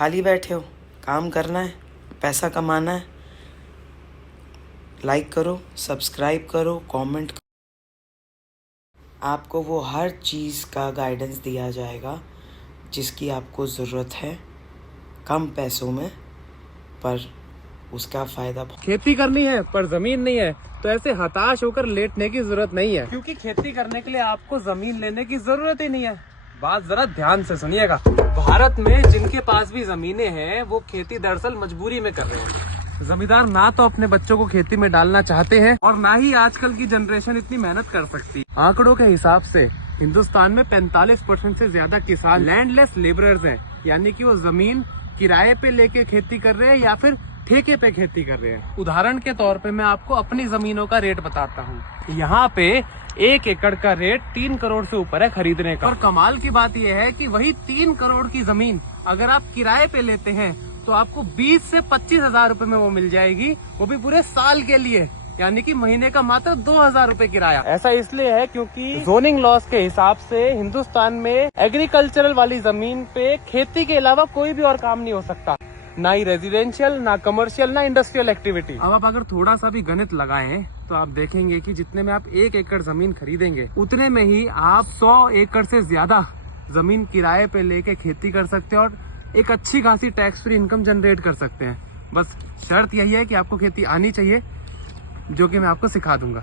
खाली बैठे हो, काम करना है, पैसा कमाना है, लाइक करो, सब्सक्राइब करो, कमेंट करो। आपको वो हर चीज़ का गाइडेंस दिया जाएगा जिसकी आपको ज़रूरत है, कम पैसों में, पर उसका फ़ायदा। खेती करनी है पर जमीन नहीं है तो ऐसे हताश होकर लेटने की जरूरत नहीं है, क्योंकि खेती करने के लिए आपको जमीन लेने की जरूरत ही नहीं है। बात जरा ध्यान से सुनिएगा। भारत में जिनके पास भी जमीनें हैं वो खेती दरअसल मजबूरी में कर रहे हैं। जमींदार ना तो अपने बच्चों को खेती में डालना चाहते हैं और ना ही आजकल की जनरेशन इतनी मेहनत कर सकती। आंकड़ों के हिसाब से हिंदुस्तान में 45% से ज्यादा किसान लैंडलेस लेबरर्स हैं, यानी कि वो जमीन किराए पे लेके खेती कर रहे हैं या फिर ठेके पे खेती कर रहे हैं। उदाहरण के तौर पे मैं आपको अपनी जमीनों का रेट बताता हूँ। यहाँ पे 1 एकड़ का रेट 3 करोड़ से ऊपर है खरीदने का। और कमाल की बात यह है कि वही 3 करोड़ की जमीन अगर आप किराए पे लेते हैं तो आपको 20 से 25 हजार रुपए में वो मिल जाएगी, वो भी पूरे साल के लिए, यानी कि महीने का मात्र 2,000 रुपए किराया। ऐसा इसलिए है क्योंकि जोनिंग लॉस के हिसाब से हिंदुस्तान में एग्रीकल्चरल वाली जमीन पे खेती के अलावा कोई भी और काम नहीं हो सकता, ना ही रेजिडेंशियल, ना कमर्शियल, ना इंडस्ट्रियल एक्टिविटी। अब आप अगर थोड़ा सा भी गणित लगाएं तो आप देखेंगे कि जितने में आप 1 एकड़ जमीन खरीदेंगे उतने में ही आप 100 एकड़ से ज्यादा जमीन किराए पे लेके खेती कर सकते हैं और एक अच्छी खासी टैक्स फ्री इनकम जनरेट कर सकते हैं। बस शर्त यही है कि आपको खेती आनी चाहिए, जो कि मैं आपको सिखा दूंगा।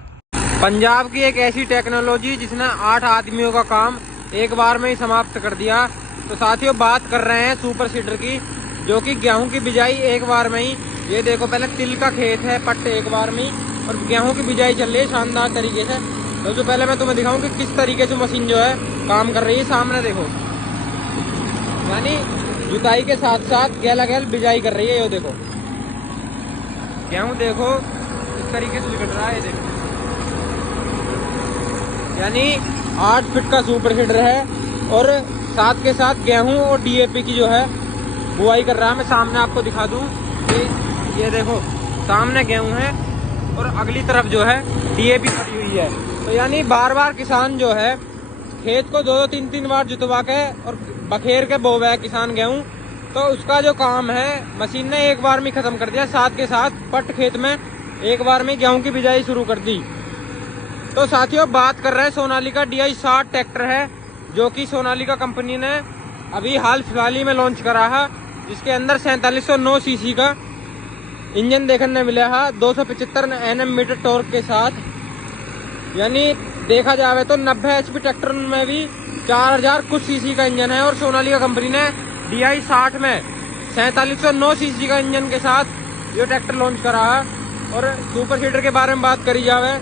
पंजाब की एक ऐसी टेक्नोलॉजी जिसने 8 आदमियों का काम एक बार में ही समाप्त कर दिया। तो साथियों, बात कर रहे हैं सुपर सीडर की, जो कि गेहूं की बिजाई एक बार में ही, ये देखो पहले तिल का खेत है, पट्ट एक बार में ही, और गेहूं की बिजाई चल रही है शानदार तरीके से। तो जो पहले मैं तुम्हें दिखाऊं कि किस तरीके से मशीन जो है काम कर रही है। सामने देखो, यानी जुताई के साथ साथ गैला गैल बिजाई कर रही है। ये देखो गेहूं, देखो इस तरीके से निकल रहा है, देखो यानी 8 फीट का सुपर सीडर है और साथ के साथ गेहूं और DAP की जो है बुआई कर रहा है। मैं सामने आपको दिखा दूं कि ये देखो सामने गेहूं है और अगली तरफ जो है DAP पड़ी हुई है। तो यानी बार बार किसान जो है खेत को 2-2, 3-3 बार जुतवा के और बखेर के बोवा है किसान गेहूं, तो उसका जो काम है मशीन ने एक बार में खत्म कर दिया। साथ के साथ पट खेत में एक बार में गेहूं की बिजाई शुरू कर दी। तो साथियों, बात कर रहे हैं सोनालिका DI 60 ट्रैक्टर है, जो कि सोनालिका कंपनी ने अभी हाल फिलहाल ही में लॉन्च करा है, जिसके अंदर 4709 सीसी का इंजन देखने मिला है 275 Nm मीटर टॉर्क के साथ। यानी देखा जाए तो 90 HP ट्रैक्टर में भी 4000 कुछ सीसी का इंजन है, और सोनालिका कंपनी ने DI 60 में 4709 सीसी का इंजन के साथ ये ट्रैक्टर लॉन्च करा है। और सुपर सीडर के बारे में बात करी जाए